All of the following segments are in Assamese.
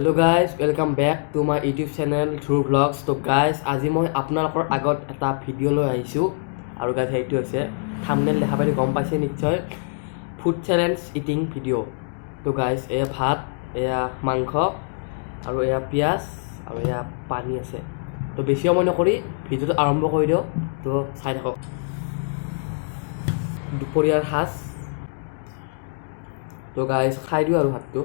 Hello' guys, welcome back to my YouTube channel through vlogs. তো গাইজ, আজি মই আপোনালোকৰ আগত এটা ভিডিঅ' লৈ আহিছোঁ। আৰু গাইজ, সেইটো হৈছে থাম্বনেইল দেখা পাই গম পাইছে নিশ্চয়, ফুড চেলেঞ্জ ইটিং ভিডিঅ'। তো গাইজ, এয়া ভাত, এয়া মাংস, আৰু এয়া পিঁয়াজ, আৰু এয়া পানী আছে। তো বেছি সময় নকৰি ভিডিঅ'টো আৰম্ভ কৰি দিওঁ। তো চাই থাকক। দুপৰীয়াৰ সাজ। তো গাইজ, খাই দিওঁ আৰু ভাতটো।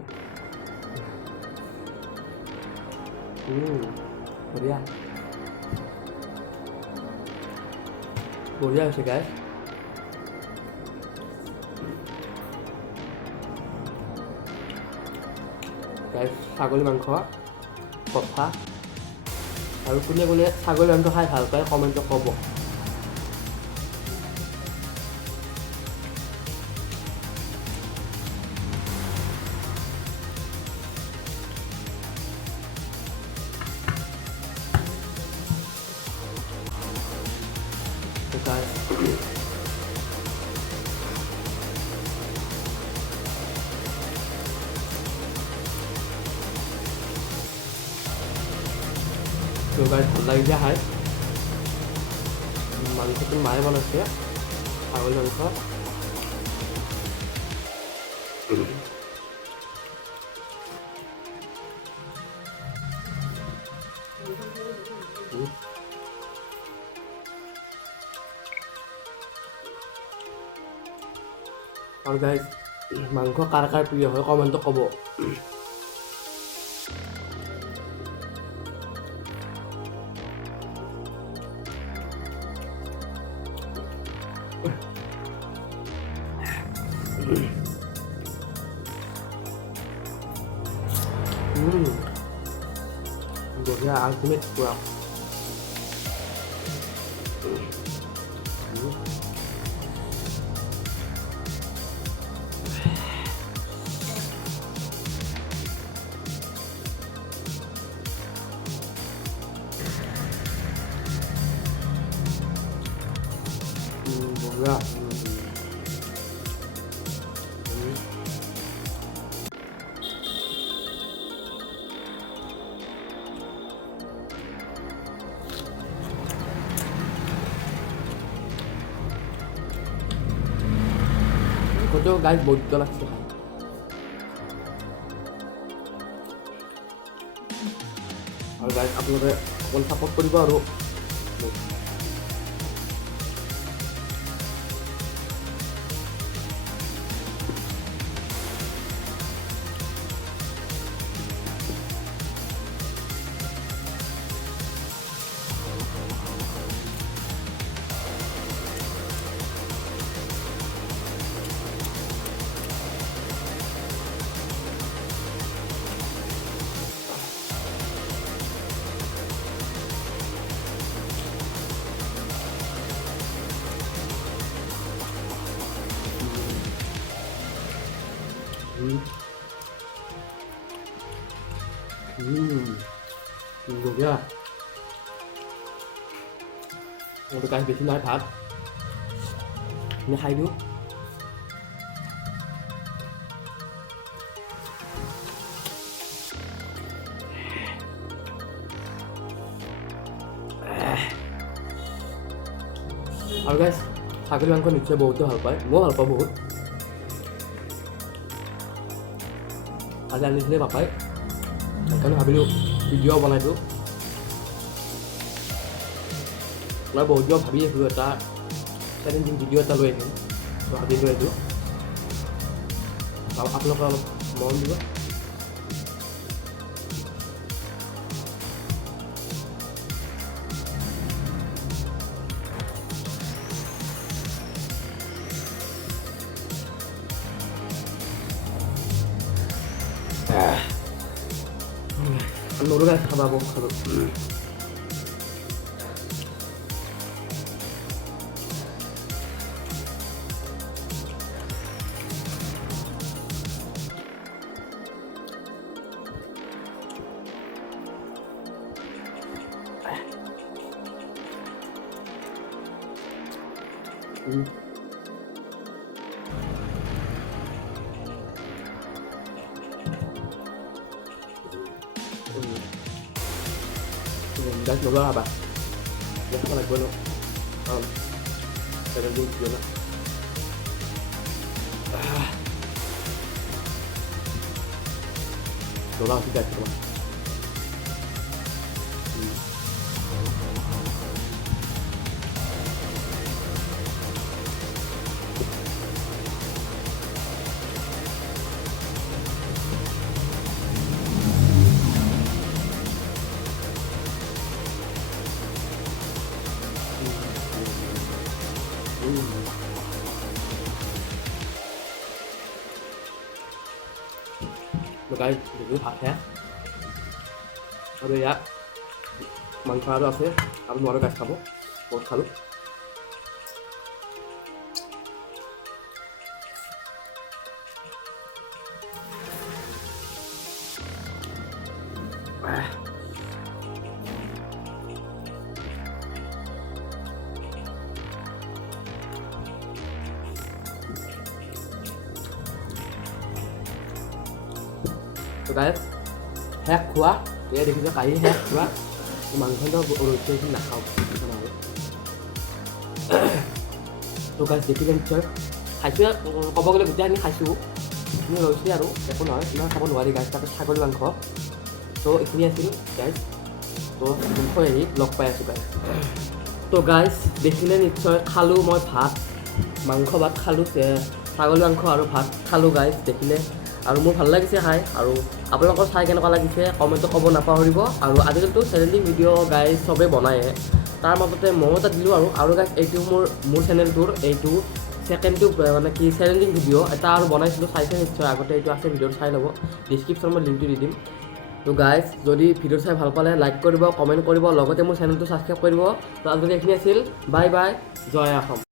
বঢ়িয়া বঢ়িয়া হৈছে গাইজ। গাইজ, ছাগলী মাংস, কঠা। আৰু কোনে কোনে ছাগলী মাংস খাই ভাল পায় কমেণ্টত ক'ব। Guys, তো গাইজ, ভাল লাগিছে খাই। মাংসটো মায়ে বনাইছে, ছাগলী মাংস। আৰু গাইজ, মাংস কাৰ কাৰ প্ৰিয় হয় কমেণ্টত ক'ব। বঢ়িয়া, আল্টিমেট পুৰা। বঢ়িয়া। কতেও গাইজ বৈদ্য লাগছে খাই। আৰু গাইজ, আপোনালোকে অকণ ছাপোৰ্ট কৰিব আৰু বঢ়িয়া। আৰু গাইজ, বেছি নাই ভাত, মই খাই দিওঁ। আৰু গাইজ, ছাগলী মাংস নিশ্চয় বহুতে ভাল পায়, ময়ো ভাল পাওঁ বহুত। আজি আনিছিলে পাপাই, সেইকাৰণে ভাবিলোঁ ভিডিঅ' বনাই দিওঁ। মই বহুত দিন ভাবি আছিলোঁ এটা চেলেঞ্জিং ভিডিঅ' এটা লৈ আহিম, ভাবিলোঁ এইটো। আপোনালোকে অলপ মন দিব। নৰু গাইজ, খাবা আকৌ খালোঁ। Guys, nggak apa? Ya, apa lagi no? Channel video na. Nggak sih guys, coba. Một cái cứผัดthếเอาเลยอะমাংস আৰু আছে আৰু নোৱাৰো গাছ খাব বহুত খালোঁ তো গাইজ শেষ খোৱা এয়া দেখিছে কাঢ়ি শেষ খোৱা মাংসটো ৰৈছে নাখাওঁ আৰু তো গাইজ দেখিলে নিশ্চয় খাইছোঁ ক'ব গ'লে গোটেইখিনি খাইছোঁ এইখিনি ৰৈছে আৰু একো নহয় ইমান খাব নোৱাৰি গাইজ তাতে ছাগলী মাংস তো এইখিনি আছিল গাইজ তো থৈ আহি লগ পাই আছোঁ গাইজ তো গাইজ দেখিলে নিশ্চয় খালোঁ মই ভাত মাংস ভাত খালোঁ ছাগলী মাংস আৰু ভাত খালোঁ গাইজ দেখিলে আৰু মোৰ ভাল লাগিছে খাই আৰু আপোনালোকৰ চাই কেনেকুৱা লাগিছে কমেণ্টত ক'ব নাপাহৰিব আৰু আজিকালিতো চেলেঞ্জিং ভিডিঅ' গাইজ চবেই বনায়ে তাৰ মাজতে ময়ো এটা দিলোঁ আৰু গাইজ এইটো মোৰ চেনেলটোৰ এইটো ছেকেণ্ডটো মানে কি চেলেঞ্জিং ভিডিঅ' এটা আৰু বনাইছিলোঁ চাইছে নিশ্চয় আগতে এইটো আছে ভিডিঅ'টো চাই ল'ব ডিছক্ৰিপশ্যনত মই লিংকটো দি দিম তো গাইজ যদি ভিডিঅ' চাই ভাল পালে লাইক কৰিব কমেণ্ট কৰিব লগতে মোৰ চেনেলটো ছাবস্ক্ৰাইব কৰিব তো আজিকালি এইখিনি আছিল বাই বাই জয় অসম